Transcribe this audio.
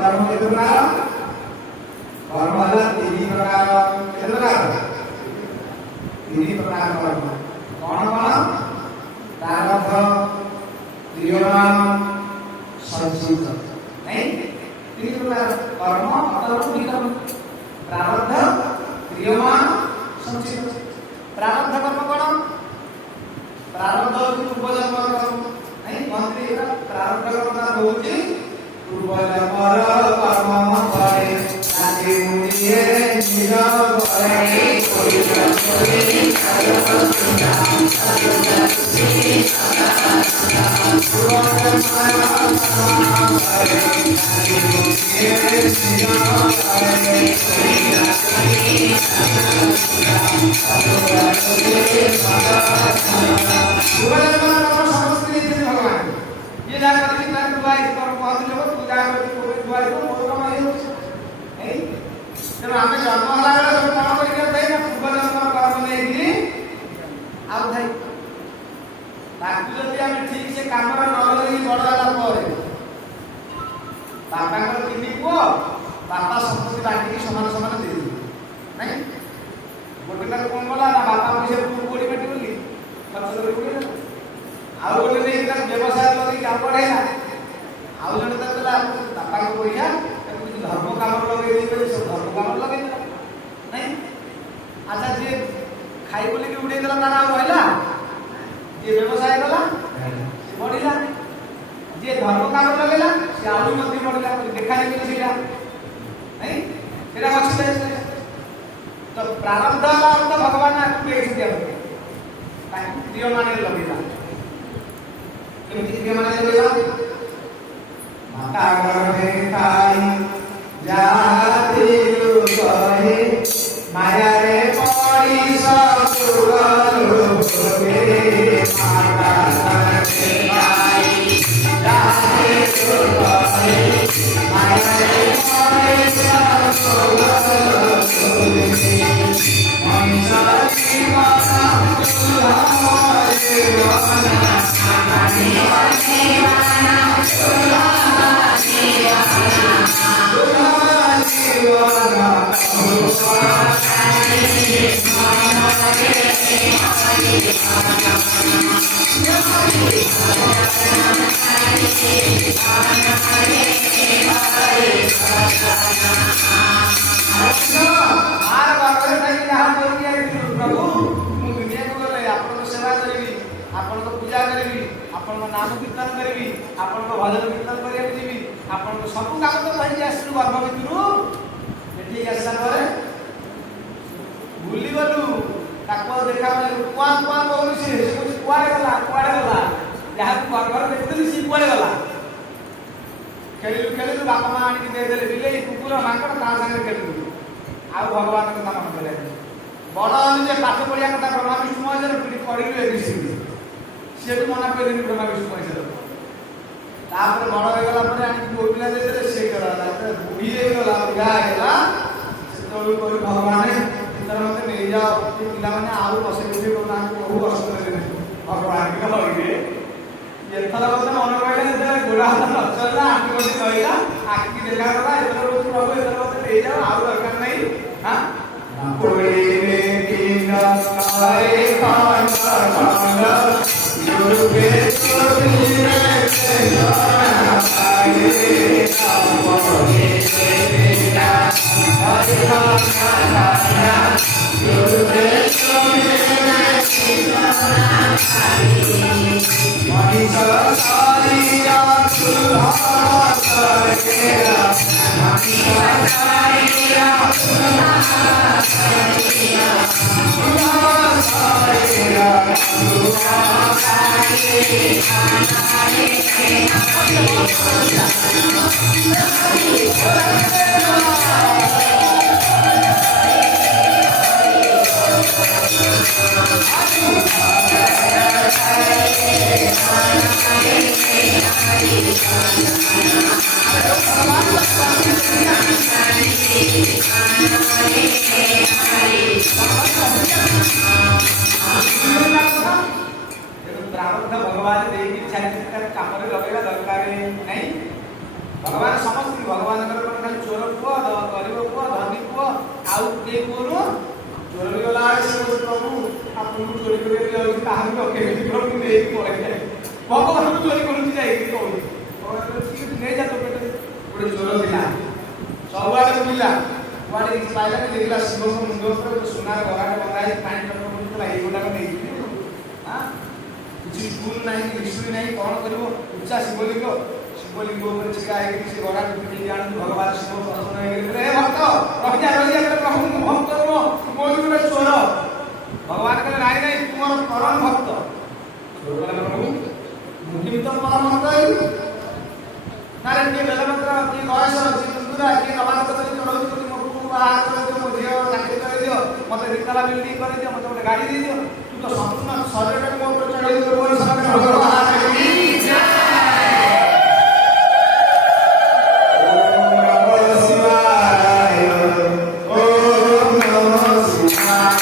कर्म केते प्रकार कर्म वाला तीन प्रकार केते प्रकार तीन प्रकार कर्म कौन कौन प्रारब्ध क्रियमान संचित नहीं तीन प्रकार कर्म अकर्म विकर्म प्रारब्ध क्रियमान संचित प्रारब्ध कर्म कौन प्रारब्ध पूर्व जन्म कर्म नहीं मंत्री प्रारब्ध कर्म का होची पूर्व जन्म कर्म करे ताके मुनिए निज करे कोई ये जाकर कितना दुआई कर बहुत लोग पूजा करके कोई दुआई को मोर में है जब हमें जन्म होला बेला सब काम करके दे ना पूर्व जन्म कर्म नहीं दी अब भाई ताकि जब हम ठीक से काम कर न लगे बड़ला पर बापा को किनी को बापा संपत्ति बांटी के समान समान दे दी नहीं गोटे का कौन बोला ना बापा पैसे तू कोड़ी बेटी बोली खर्च कर बोली ना आउ गोटे नहीं का व्यवसाय लगे काम बढ़ेला आउ जने तला बापा को पैसा कुछ धर्म काम लगे दी बोली सब धर्म काम लगे नहीं अच्छा जे खाई बोली कि उड़े देला तारा होइला जे व्यवसाय कला से बढ़िला जे धर्म काम लगेला से आउ मत बढ़िला देखा नहीं सीधा नहीं सेटा अछि तो प्रारब्ध तो भगवान आपको एक दिया प्रिय माने लगेगा प्रिय माने लगेगा माता गर्भे खाई जाती लुकाए माया रे पड़ी सब लोगे माता गर्भे खाई जाती लुकाए माया रे पड़ी सब लोगे मनीषा दीवाना सुहाए दीवाना दीवाना दीवाना प्रभु दुनिया को गले आपन सेवा करी आपन को पूजा करी आपन नाम कीर्तन करी आपन को भजन कीर्तन करिया जीवी आपन को सब काम तो कहि आसलु गर्भ भितरु एठी आसला परे भूली गलु ताको देखा कुआ कुआ कहू से कुछ कुआरे गला जहा गर्भ देखली सी कुआरे गला खेलु बापा मां आनी दे देले बिले कुकुर मांकड़ ता संगे खेलु आ भगवान को मन करे बड़ जे पाठ पढ़िया कथा ब्रह्मा विष्णु महेश्वर पढ़िलु एबीसी से भी मना पे दिन ब्रह्मा विष्णु महेश्वर तापर बड़ हो गला पर आनी कोइला दे दे से करा तापर बुढ़ी हो गला बुढ़ा गला से तो कोई भगवान इधर मत ले जाओ कि पिला माने आउ बसे बसे कोना बहु कष्ट करे भगवान के लगे ये थला बस मन कहले जे गोड़ा हाथ चलला आंखी बसे कहला आंखी देखा गला इधर प्रभु इधर मत ले जाओ आउ दरकार नहीं हां कोई ने किना काए खाना खाना युगे सुधीरे से जाना आए आपके बेटा हरि खाना खाना युगे सुधीरे से जाना आए मनीषा सारिया सुधारा करेगा मनीषा सारिया सुधारा करेगा सारिया सुधारा प्रारब्ध भगवान देवी इच्छा काम लगेगा दरकार नहीं भगवान समस्त भगवान खाली चोर पुआ गरीब पुआ धनी पुआ आउ के पुआ चोर भी गला प्रभु आपको चोरी कर भगवान को चोरी कर नहीं जा तो पेट गोटे चोर दिला सबुआड़े बुला कुआड़े किसी पाइला देखला शिव को मुंड पर सुनार गराटे बंधाई पानी टप मुंडला एई गोटा को नहीं हां किसी फूल नहीं हिस्ट्री नहीं कौन करिवो उच्चा शिवलिंग ऊपर छिका है किसी गराटे पिटी जान भगवान शिव दर्शन हे भक्त रहिया प्रभु भक्त रो मोदी गोटे चोर भगवान कहले नहीं नहीं तुमर परम भक्त चोर कहले प्रभु मुझे तो परम भक्त नारे के बेलपत्र के गयसर जिंदुरा के नवान कर चढ़ौ कि मोटू बाहर कर दियो मुझे चाकरी कर दियो मते रिकाला बिल्डिंग कर दियो मते गोटे गाड़ी दे दियो तू तो संपूर्ण शरीर को ऊपर चढ़ै दियो कोई समय भगवान की जय ओम नमः शिवाय ओम नमः शिवाय